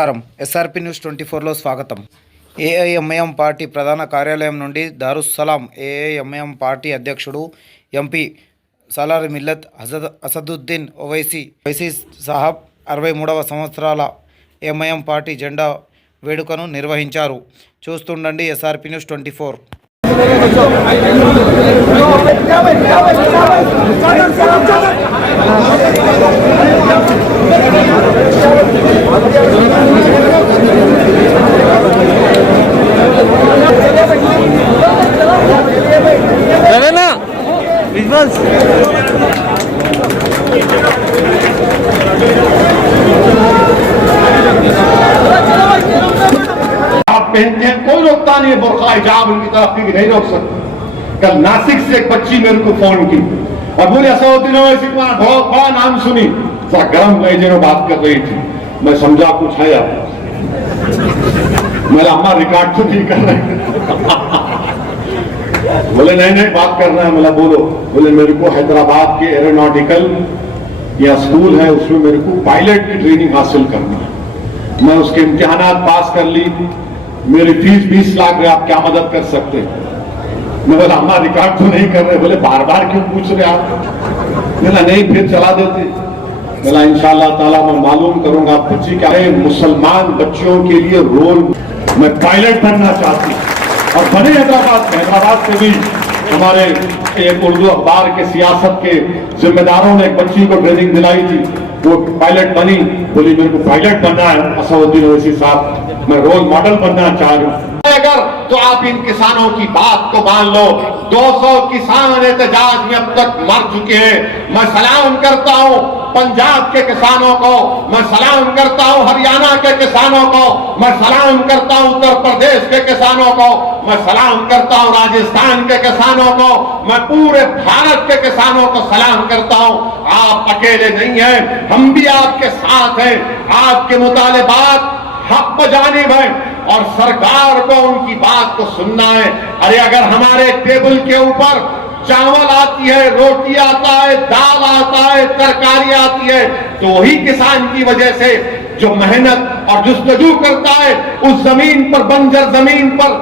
నమస్కారం. SRP news 24లో స్వాగతం. AIMIM party ప్రధాన కార్యాలయం నుండి దారుస్సలాం ఏఐఎంఐఎం పార్టీ అధ్యక్షుడు ఎంపీ సాలార్ మిల్లత్ అసదుద్దీన్ ఓవైసీ సాహబ్ 63వ సంవత్సరాల ఎంఐఎం పార్టీ జెండా వేడుకను నిర్వహించారు. చూస్తుండండి ఎస్ఆర్పి న్యూస్ 24. पहनते हैं, कोई रोकता नहीं है. बुर्का हिजाब उनकी तरफ की नहीं रोक सकते. कल नासिक से एक बच्ची मेरे को फोन की और बोले असदुद्दीन ओवैसी तुम्हारा बहुत बड़ा नाम सुनी, जरा गर्म लहजे में बात कर रही थी. मैं समझा कुछ है आप. मेरा अम्मा रिकॉर्ड तो नहीं कर रहे. बोले नहीं बात करना है. बोला बोलो. बोले मेरे को हैदराबाद के एरोनॉटिकल या स्कूल है उसमें मेरे को पायलट की ट्रेनिंग हासिल करना है. मैं उसके इम्तिहानात पास कर ली. मेरी फीस 20 लाख है, आप क्या मदद कर सकते हैं? मैं बोला अम्मा रिकॉर्ड तो नहीं कर रहे. बोले बार बार क्यों पूछ रहे आप? बोला नहीं फिर चला देते. बोला इंशाअल्लाह ताला मैं मालूम करूंगा आप बच्ची क्या है. मुसलमान बच्चियों के लिए रोल मैं पायलट बनना चाहती और बने हैदराबाद से भी हमारे एक उर्दू अखबार के सियासत के जिम्मेदारों ने एक बच्ची को ट्रेनिंग दिलाई थी, वो पायलट बनी. बोली मेरे को पायलट बनना है असदुद्दीन ओवैसी साहब, मैं रोल मॉडल बनना चाह रही हूँ. अगर तो आप इन किसानों की बात को मान लो. 200 किसान एहतजाज में अब तक मर चुके हैं. मैं सलाम करता हूँ पंजाब के किसानों को, मैं सलाम करता हूँ हरियाणा के किसानों को, मैं सलाम करता हूँ उत्तर प्रदेश के किसानों को, मैं सलाम करता हूँ राजस्थान के किसानों को, मैं पूरे भारत के किसानों को सलाम करता हूँ. आप अकेले नहीं हैं, हम भी आपके साथ हैं. आपके मुतालिबात हक जानिब है और सरकार को उनकी बात को सुनना है. अरे अगर हमारे टेबल के ऊपर चावल आती है, रोटी आता है, दाल आता है, तरकारी आती है, तो वही किसान की वजह से जो मेहनत और जुस्तजू करता है उस जमीन पर, बंजर जमीन पर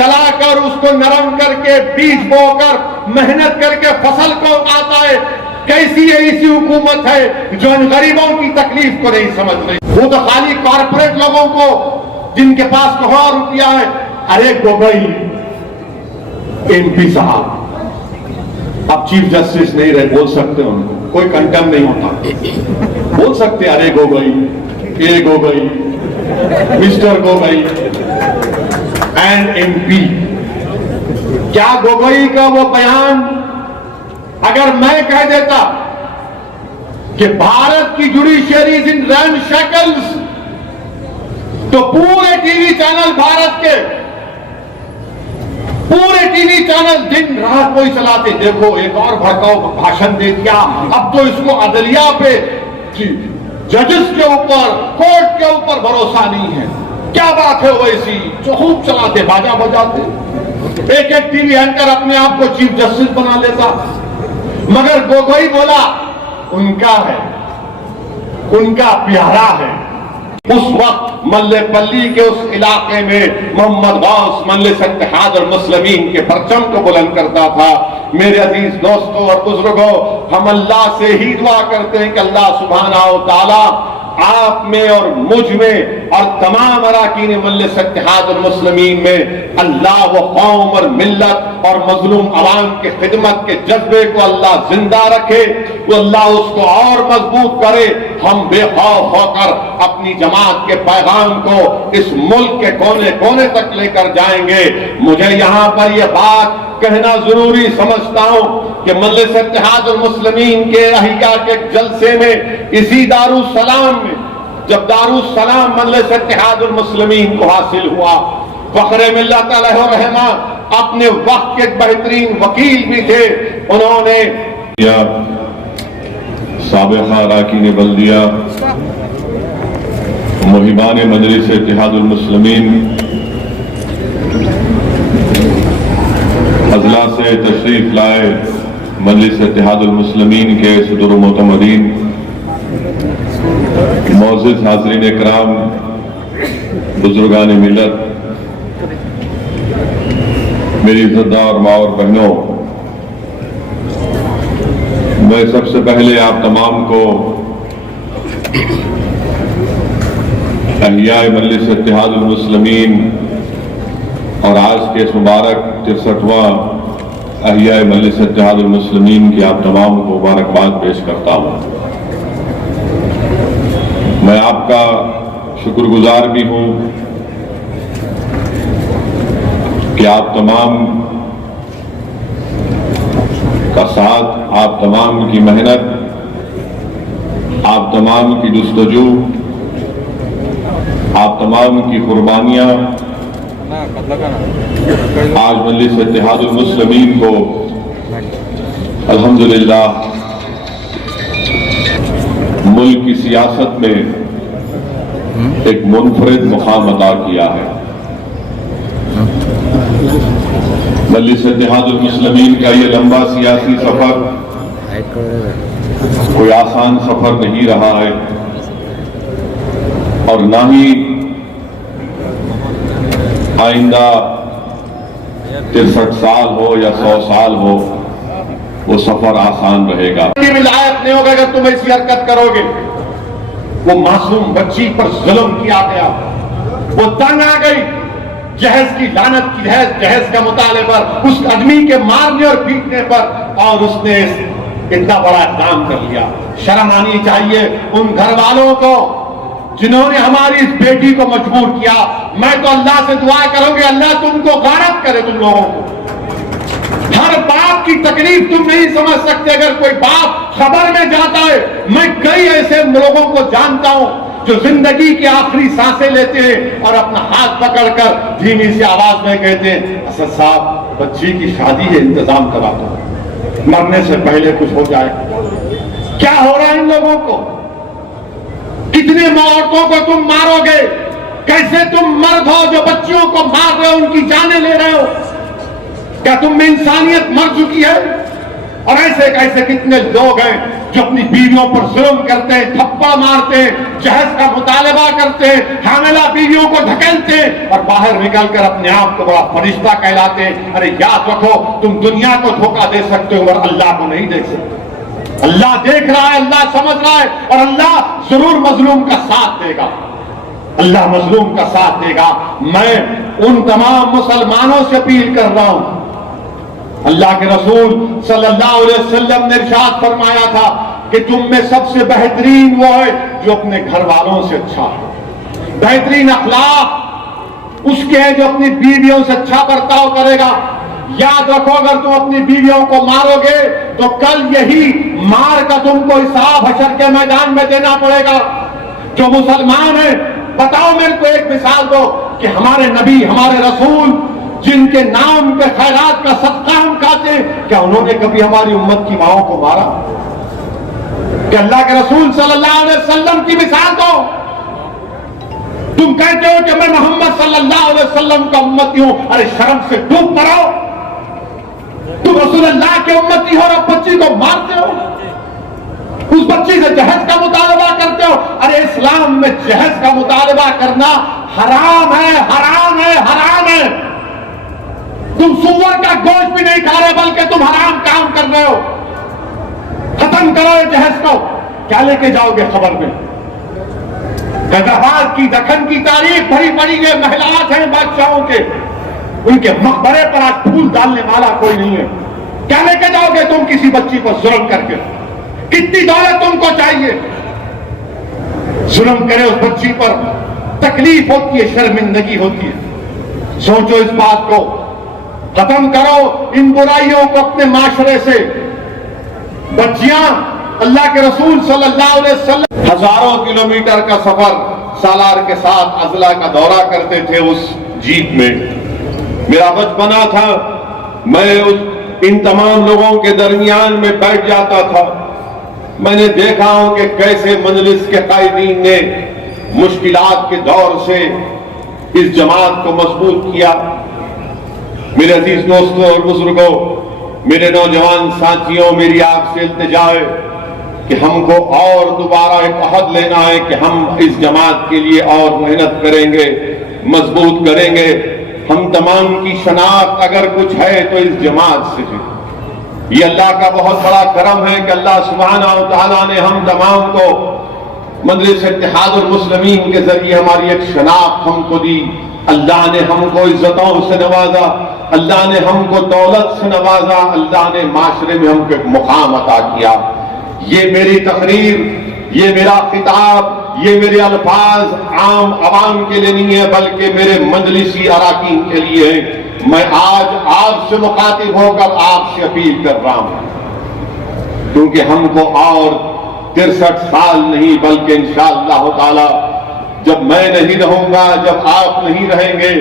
चलाकर उसको नरम करके बीज बोकर मेहनत करके फसल को उगाता है. कैसी ऐसी हुकूमत है जो इन गरीबों की तकलीफ को नहीं समझ रही. वो तो खाली कॉर्पोरेट लोगों को जिनके पास करोड़ रुपया है. अरे गोगोई एमपी साहब अब चीफ जस्टिस नहीं रहे, बोल सकते हैं उनको, कोई कंटेम नहीं होता. बोल सकते अरे गोगोई, ए Gogoi, mister Gogoi and MP. क्या गोगोई का वो बयान अगर मैं कह देता कि भारत की judiciary is in RAM shackles, तो पूरे टीवी चैनल भारत के पूरे टीवी चैनल दिन रात कोई चलाते. देखो एक और भड़काऊ भाषण दे दिया, अब तो इसको अदलिया पे, जजेस के ऊपर, कोर्ट के ऊपर भरोसा नहीं है. क्या बात है वैसी जो खूब चलाते, बाजा बजाते. एक एक टीवी एंकर अपने आप को चीफ जस्टिस बना लेता. मगर गोगोई बोला उनका है, उनका प्यारा है. उस वक्त मल्लेपल्ली के उस इलाके में मोहम्मद गौस मजलिस इत्तेहाद और मुस्लिमीन के परचम को बुलंद करता था. मेरे अजीज दोस्तों और बुजुर्गों, हम अल्लाह से ही दुआ करते हैं कि अल्लाह सुब्हानहू व तआला आप में और मुझ में और तमाम अरकान मजलिस इत्तेहाद और मुस्लिमीन में अल्लाह वो कौम और मिल्लत और मजलूम अवाम के खिदमत के जज्बे को अल्लाह जिंदा रखे, वो अल्लाह उसको और मजबूत करे. हम बेखौफ होकर अपनी जमात के पैगाम को इस मुल्क के कोने कोने तक लेकर जाएंगे. मुझे यहाँ पर यह बात कहना जरूरी समझता हूँ कि मजलिस इत्तेहाद और मुस्लिमीन के अहिया के जलसे में, इसी दारुस्सलाम में, जब दारुस्सलाम मजलिस इत्तेहाद और मुस्लिमीन को हासिल हुआ, फखरे मिल्लत अलैहि रहमा अपने वक्त के बेहतरीन वकील भी थे. उन्होंने साबिक़ा अरकान बल्दिया, मुहिबान मजलिस इत्तेहाद और मुस्लिमीन, अजला से तशरीफ लाए मजलिस इत्तेहाद और मुस्लिमीन के सदर मोतमदीन, मोअज़्ज़िज़ हाज़रीन इकराम, बुजुर्गान मिल्लत, मेरी इज्जतदार माँ और बहनों, मैं सबसे पहले आप तमाम को अहिया मजलिस इत्तेहादुल मुस्लिमीन और आज के इस मुबारक 63वां अहिया मजलिस इत्तेहादुल मुस्लिमीन की आप तमाम को मुबारकबाद पेश करता हूँ। मैं आपका शुक्रगुजार भी हूँ कि आप तमाम का साथ, आप तमाम की मेहनत, आप तमाम की जुस्तजू, आप तमाम की कुर्बानियाँ आज मजलिस इत्तेहादुल मुस्लिमीन को अल्हम्दुलिल्लाह मुल्क की सियासत में एक मुनफरिद मुकाम अता किया है। मजलिस इत्तेहादुल मुस्लिमीन का ये लंबा सियासी सफर कोई आसान सफर नहीं रहा है और ना ही आइंदा 63 साल हो या 100 साल हो वो सफर आसान रहेगा। भी लायक नहीं होगा अगर तुम ऐसी हरकत करोगे। वो मासूम बच्ची पर जुल्म किया गया, वो तंग आ गई, जहेज की लानत की जहेज का मुताले पर, उस आदमी के मारने और पीटने पर, और उसने इतना बड़ा काम कर लिया। शर्म आनी चाहिए उन घर वालों को जिन्होंने हमारी इस बेटी को मजबूर किया। मैं तो अल्लाह से दुआ करूंगी, अल्लाह तुमको गारत करे तुम लोगों को। हर बाप की तकलीफ तुम नहीं समझ सकते। अगर कोई बाप खबर में जाता है, मैं कई ऐसे लोगों को जानता हूं जो जिंदगी की आखिरी सांसें लेते हैं और अपना हाथ पकड़कर धीमी सी आवाज में कहते हैं, असद साहब बच्ची की शादी है, इंतजाम करा दो, मरने से पहले कुछ हो जाए। क्या हो रहा है इन लोगों को? कितने औरतों को तुम मारोगे? कैसे तुम मर्द हो जो बच्चियों को मार रहे हो, उनकी जानें ले रहे हो? क्या तुम में इंसानियत मर चुकी है? और ऐसे कैसे कितने लोग हैं जो अपनी बीवियों पर जुल्म करते हैं, थप्पड़ मारते हैं, जहेज का मुतालबा करते हैं, हामिला बीवियों को ढकेलते हैं और बाहर निकलकर अपने आप को बड़ा फरिश्ता कहलाते हैं। अरे याद रखो, तुम दुनिया को धोखा दे सकते हो मगर अल्लाह को नहीं देख सकते। अल्लाह देख रहा है, अल्लाह समझ रहा है और अल्लाह जरूर मजलूम का साथ देगा। अल्लाह मजलूम का साथ देगा। मैं उन तमाम मुसलमानों से अपील कर रहा हूं, अल्लाह के रसूल सल्लल्लाहु अलैहि वसल्लम ने इरशाद फरमाया था कि तुम में सबसे बेहतरीन वो है जो अपने घर वालों से अच्छा है। बेहतरीन अखलाक उसके है जो अपनी बीवियों से अच्छा बर्ताव करेगा। याद रखो, अगर तुम अपनी बीवियों को मारोगे तो कल यही मार का तुमको हिसाब हशर के मैदान में देना पड़ेगा। जो मुसलमान है, बताओ मेरे को एक मिसाल दो कि हमारे नबी, हमारे रसूल जिनके नाम पे खैरात का सदका हम खाते हैं, क्या उन्होंने कभी हमारी उम्मत की माओं को मारा? कि अल्लाह के रसूल सल्लल्लाहु अलैहि वसल्लम की मिसाल दो। तुम कहते हो कि मैं मोहम्मद सल्लल्लाहु अलैहि वसल्लम का उम्मती हूं। अरे शर्म से डूब मरो। तुम रसूलुल्लाह के उम्मती हो और बच्ची को मारते हो, उस बच्ची से जहेज का मुतालबा करते हो। अरे इस्लाम में जहेज का मुतालबा करना हराम है, हराम है, हराम है। तुम सुअर का गोश्त भी नहीं खा रहे बल्कि तुम हराम काम कर रहे हो। खत्म करो ये जहेज को। क्या लेके जाओगे खबर में? गदाबाद की, दखन की तारीख भरी पड़ी है, महिलात हैं बादशाहों के, उनके मकबरे पर आज फूल डालने वाला कोई नहीं है। क्या लेके जाओगे तुम किसी बच्ची पर जुल्म करके? कितनी दौलत तुमको चाहिए? जुल्म करे उस बच्ची पर, तकलीफ होती है, शर्मिंदगी होती है। सोचो इस बात को, खत्म करो इन बुराइयों को अपने माशरे से। बच्चियां अल्लाह के रसूल सल्लल्लाहु अलैहि वसल्लम हजारों किलोमीटर का सफर सालार के साथ अजला का दौरा करते थे उस जीप में। मेरा बचपना था, मैं इन तमाम लोगों के दरमियान में बैठ जाता था। मैंने देखा हूं कि कैसे मजलिस के कायदीन ने मुश्किलात के दौर से इस जमात को मजबूत किया। मेरे अजीज दोस्तों और बुजुर्गों, मेरे नौजवान साथियों, मेरी आपसे इल्तिजा है कि हमको और दोबारा एक अहद लेना है कि हम इस जमात के लिए और मेहनत करेंगे। मजबूत करेंगे। हम तमाम की शनाख्त अगर कुछ है तो इस जमात से है। ये अल्लाह का बहुत बड़ा करम है कि अल्लाह सुब्हानहू व तआला ने हम तमाम को मजलिस इत्तेहादुल मुस्लिमीन के जरिए हमारी एक शनाख्त हमको दी। अल्लाह ने हमको इज्जतों से नवाजा, अल्लाह ने हमको दौलत से नवाजा, अल्लाह ने माशरे में हमको एक मुकाम अता किया। ये मेरी तकरीर, ये मेरा खिताब, ये मेरे अल्फाज आम आवाम के लिए नहीं है, बल्कि मेरे मजलिसी अराकीन के लिए है। मैं आज आपसे मुखातिब होकर आपसे अपील कर रहा हूं, क्योंकि हमको और 63 साल नहीं बल्कि इंशाअल्लाह ताला जब मैं नहीं रहूंगा, जब आप नहीं रहेंगे,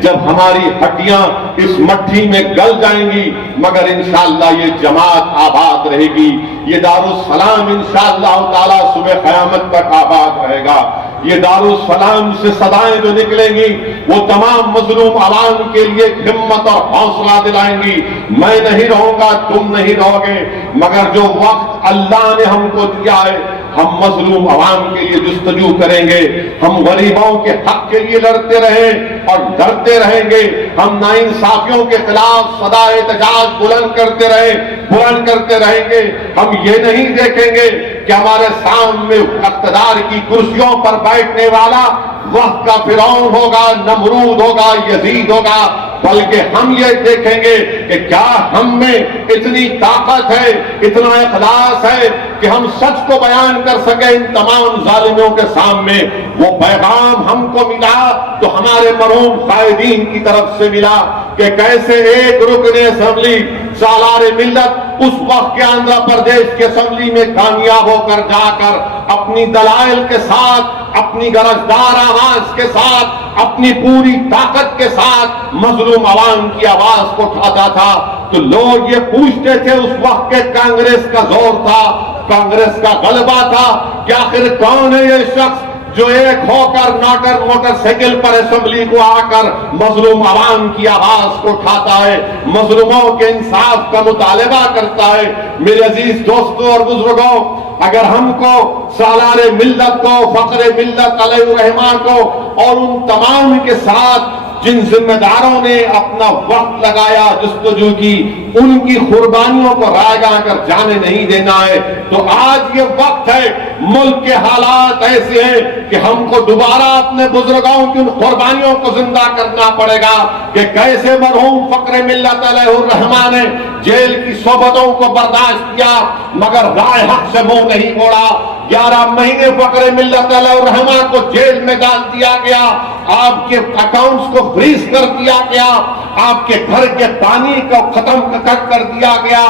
जब हमारी हड्डियां इस मट्टी में गल जाएंगी, मगर इंशाअल्लाह ये जमात आबाद रहेगी। ये दारुस सलाम इंशाअल्लाह ताला सुबह क़यामत तक आबाद रहेगा। ये दारुस सलाम से सदाएं जो निकलेंगी वो तमाम मजलूम आवाम के लिए हिम्मत और हौसला दिलाएंगी। मैं नहीं रहूंगा, तुम नहीं रहोगे, मगर जो वक्त अल्लाह ने हमको दिया है हम मजलूम आवाम के लिए जुस्तजू करेंगे, हम गरीबों के हक के लिए लड़ते रहें और डरते रहेंगे। हम नाइंसाफियों के खिलाफ सदा एहतजाज बुलंद करते रहेंगे। हम ये नहीं देखेंगे कि हमारे सामने इक़्तिदार की कुर्सियों पर बैठने वाला वक्त का फिरौन होगा, नमरूद होगा, यजीद होगा, बल्कि हम ये देखेंगे कि क्या हम में इतनी ताकत है, इतना इखलास है कि हम सच को बयान कर सके इन तमाम जालिमों के सामने। वो पैगाम हमको मिला तो हमारे मरहूम कायदीन की तरफ से मिला कि कैसे एक रुकने असेंबली सालार मिल्लत उस वक्त के आंध्र प्रदेश की असेंबली में कामयाब होकर जाकर अपनी दलाइल के साथ, अपनी गरजदार आवाज के साथ, अपनी पूरी ताकत के साथ मजलूम आवाम की आवाज को उठाता था। तो लोग ये पूछते थे, उस वक्त के कांग्रेस का जोर था, कांग्रेस का गलबा था कि आखिर कौन है ये शख्स जो एक होकर मोटरसाइकिल पर असेंबली को आकर मजलूम आवाम की आवाज को उठाता है, मजलूमों के इंसाफ का मुतालबा करता है। मेरे अजीज दोस्तों और बुजुर्गों, अगर हमको सालारे मिल्लत को, फखरे मिल्लत अलैहिर्रहमा को और उन तमाम के साथ जिन जिम्मेदारों ने अपना वक्त लगाया, जुस्तजू की, उनकी कुर्बानियों को रायगा कर जाने नहीं देना है, तो आज ये वक्त है, मुल्क के हालात ऐसे हैं कि हमको दोबारा अपने बुजुर्गों की उन कुर्बानियों को जिंदा करना पड़ेगा कि कैसे मरहूम फखरे मिल्लत अलैहिर्रहमा ने जेल की सोबतों को बर्दाश्त किया मगर राय हक से मुंह नहीं मोड़ा। 11 महीने फखरे मिल्लत अलैहिर्रहमा को जेल में डाल दिया गया, आपके अकाउंट्स को फ्रीज कर दिया गया, आपके घर के पानी को खत्म कर दिया गया,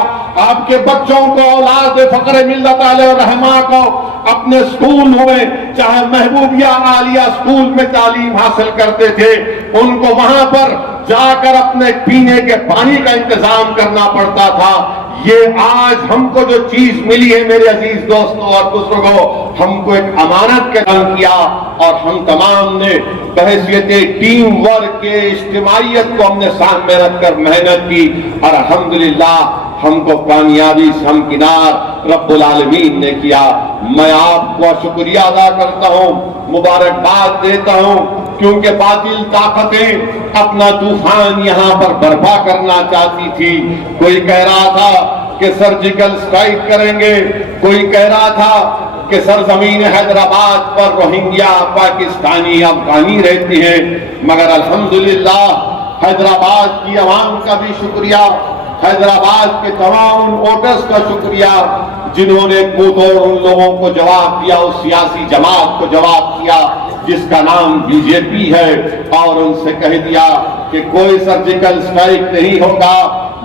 आपके बच्चों को, औलाद फखरे मिल्लत अलैहिर्रहमा को अपने स्कूल हुए, चाहे महबूबिया आलिया स्कूल में तालीम हासिल करते थे, उनको वहां पर जाकर अपने पीने के पानी का इंतजाम करना पड़ता था। ये आज हमको जो चीज मिली है मेरे अजीज दोस्तों और बुजुर्गों, हमको एक अमानत के रंग किया और हम तमाम ने बहैसियत टीम वर्क के इज्तिमाइयत को हमने साथ मेहनत की और अल्हम्दुलिल्लाह हमको कामयाबी से हमकिनार रब्बुल आलमीन ने किया। मैं आपको शुक्रिया अदा करता हूँ, मुबारकबाद देता हूँ, क्योंकि बातिल ताकतें अपना तूफान यहाँ पर बर्पा करना चाहती थी। कोई कह रहा था कि सर्जिकल स्ट्राइक करेंगे, कोई कह रहा था कि सरजमीन हैदराबाद पर रोहिंग्या पाकिस्तानी अफगानी रहते हैं, मगर अल्हम्दुलिल्लाह हैदराबाद की आवाम का भी शुक्रिया, हैदराबाद के तमाम वोटर्स का शुक्रिया जिन्होंने कूदोड़ उन लोगों को जवाब दिया, उस सियासी जमात को जवाब दिया जिसका नाम बीजेपी है, और उनसे कह दिया कि कोई सर्जिकल स्ट्राइक नहीं होगा,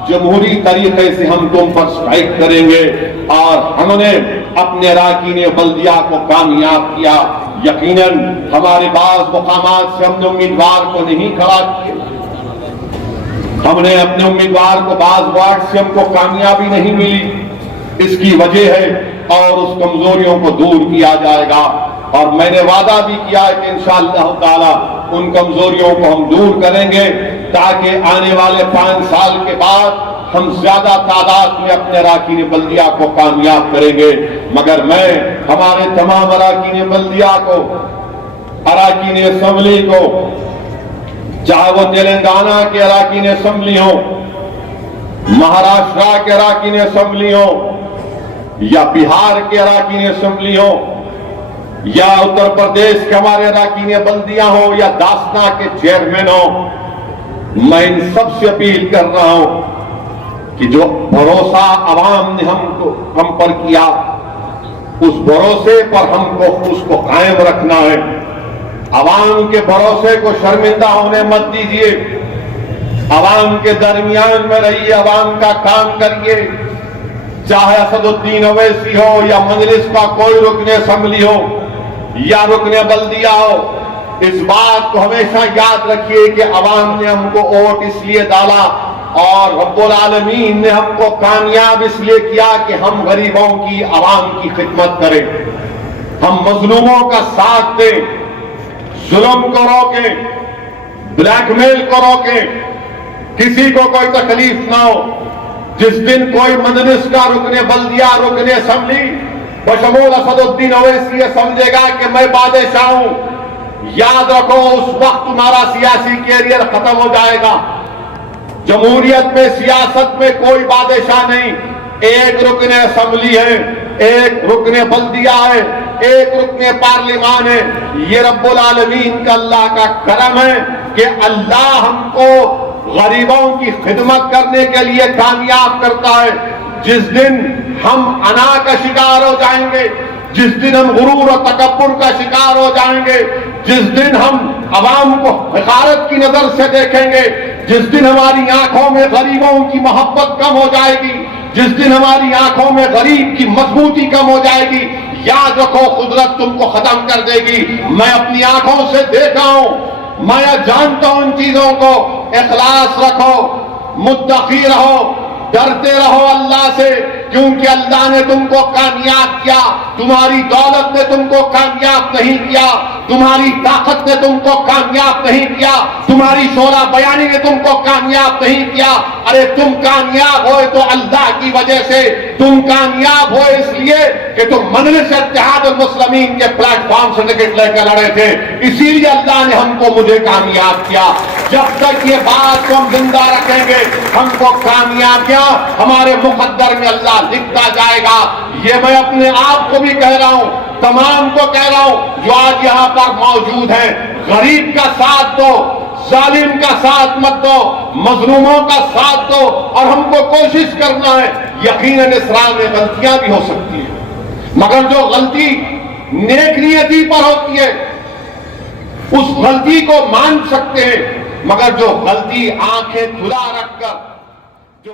जमहूरी तरीके से हम तुम पर स्ट्राइक करेंगे। और हमने अपने अराकीन बल्दिया को कामयाब किया। यकीनन हमारे बाज़ मुकामात से हमने उम्मीदवार को नहीं खड़ा किया, हमने अपने उम्मीदवार को बाज़ वार्ड से हमको कामयाबी नहीं मिली, इसकी वजह है और उस कमजोरियों को दूर किया जाएगा। और मैंने वादा भी किया है कि इंशाअल्लाह ताला उन कमजोरियों को हम दूर करेंगे ताकि आने वाले 5 साल के बाद हम ज्यादा तादाद में अपने अराकीन बल्दिया को कामयाब करेंगे। मगर मैं हमारे तमाम अराकीन बल्दिया को, अराकीन असेंबली को चाहे वो तेलंगाना के अराकीन असेंबली हो, महाराष्ट्र के अराकीन असेंबली हो, या बिहार के अराकीन असेंबली हो, या उत्तर प्रदेश के हमारे अराकीन बल्दियां हो, या दासना के चेयरमैन हो, मैं इन सबसे अपील कर रहा हूं कि जो भरोसा अवाम ने हम पर किया, उस भरोसे पर हमको उसको कायम रखना है। अवाम के भरोसे को शर्मिंदा होने मत दीजिए। अवाम के दरमियान में रहिए, अवाम का काम करिए। चाहे असदुद्दीन ओवैसी हो, या मजलिस का कोई रुकन असेंबली हो, या रुकन बल्दिया हो, इस बात को हमेशा याद रखिए कि अवाम ने हमको वोट इसलिए डाला और रब्बुल आलमीन ने हमको कामयाब इसलिए किया कि हम गरीबों की, अवाम की खिदमत करें, हम मजलूमों का साथ दें, जुल्म को रोकें, ब्लैकमेल को रोकें, किसी को कोई तकलीफ ना हो। जिस दिन कोई मजलिस का रुकने बल्दिया, रुकने असेंबली बशमूल असदुद्दीन ओवैसी ये समझेगा कि मैं बादशाह हूं, याद रखो उस वक्त तुम्हारा सियासी कैरियर खत्म हो जाएगा। जमहूरियत में, सियासत में कोई बादशाह नहीं। एक रुकने असेंबली है, एक रुकने बल्दिया है, एक रुकने पार्लिमान है। ये रब्बुल आलमीन का, अल्लाह का करम है कि अल्लाह हमको गरीबों की खिदमत करने के लिए कामयाब करता है। जिस दिन हम अना का शिकार हो जाएंगे, जिस दिन हम गुरूर और तकब्बुर का शिकार हो जाएंगे, जिस दिन हम अवाम को हक़ारत की नजर से देखेंगे, जिस दिन हमारी आंखों में गरीबों की मोहब्बत कम हो जाएगी, जिस दिन हमारी आंखों में गरीब की मजबूती कम हो जाएगी, याद रखो कुदरत तुमको खत्म कर देगी। मैं अपनी आंखों से देखा हूं, मैं जानता हूं इन चीजों को। इखलास रखो, मुत्तकी रहो, डरते रहो अल्लाह से, क्योंकि अल्लाह ने तुमको कामयाब किया। तुम्हारी दौलत ने तुमको कामयाब नहीं किया, तुम्हारी ताकत ने तुमको कामयाब नहीं किया, तुम्हारी शोरा बयानी ने तुमको कामयाब नहीं किया। अरे तुम कामयाब हो तो अल्लाह की वजह से, तुम कामयाब हो इसलिए कि तुम मजलिस इत्तेहाद मुस्लिमीन के प्लेटफॉर्म से टिकट लेकर लड़े थे, इसीलिए अल्लाह ने हमको, मुझे कामयाब किया। जब तक ये बात को हम जिंदा रखेंगे, हमको कामयाबियां हमारे मुकद्दर में अल्लाह लिखता जाएगा। ये मैं अपने आप को भी कह रहा हूं, तमाम को कह रहा हूं जो आज यहां पर मौजूद हैं। गरीब का साथ दो, जालिम का साथ मत दो, मजलूमों का साथ दो। और हमको कोशिश करना है, यकीनन इस्लाम में गलतियां भी हो सकती है, मगर जो गलती नेक नियति पर होती है उस गलती को मान सकते हैं, मगर जो गलती आंखें खुला रखकर जो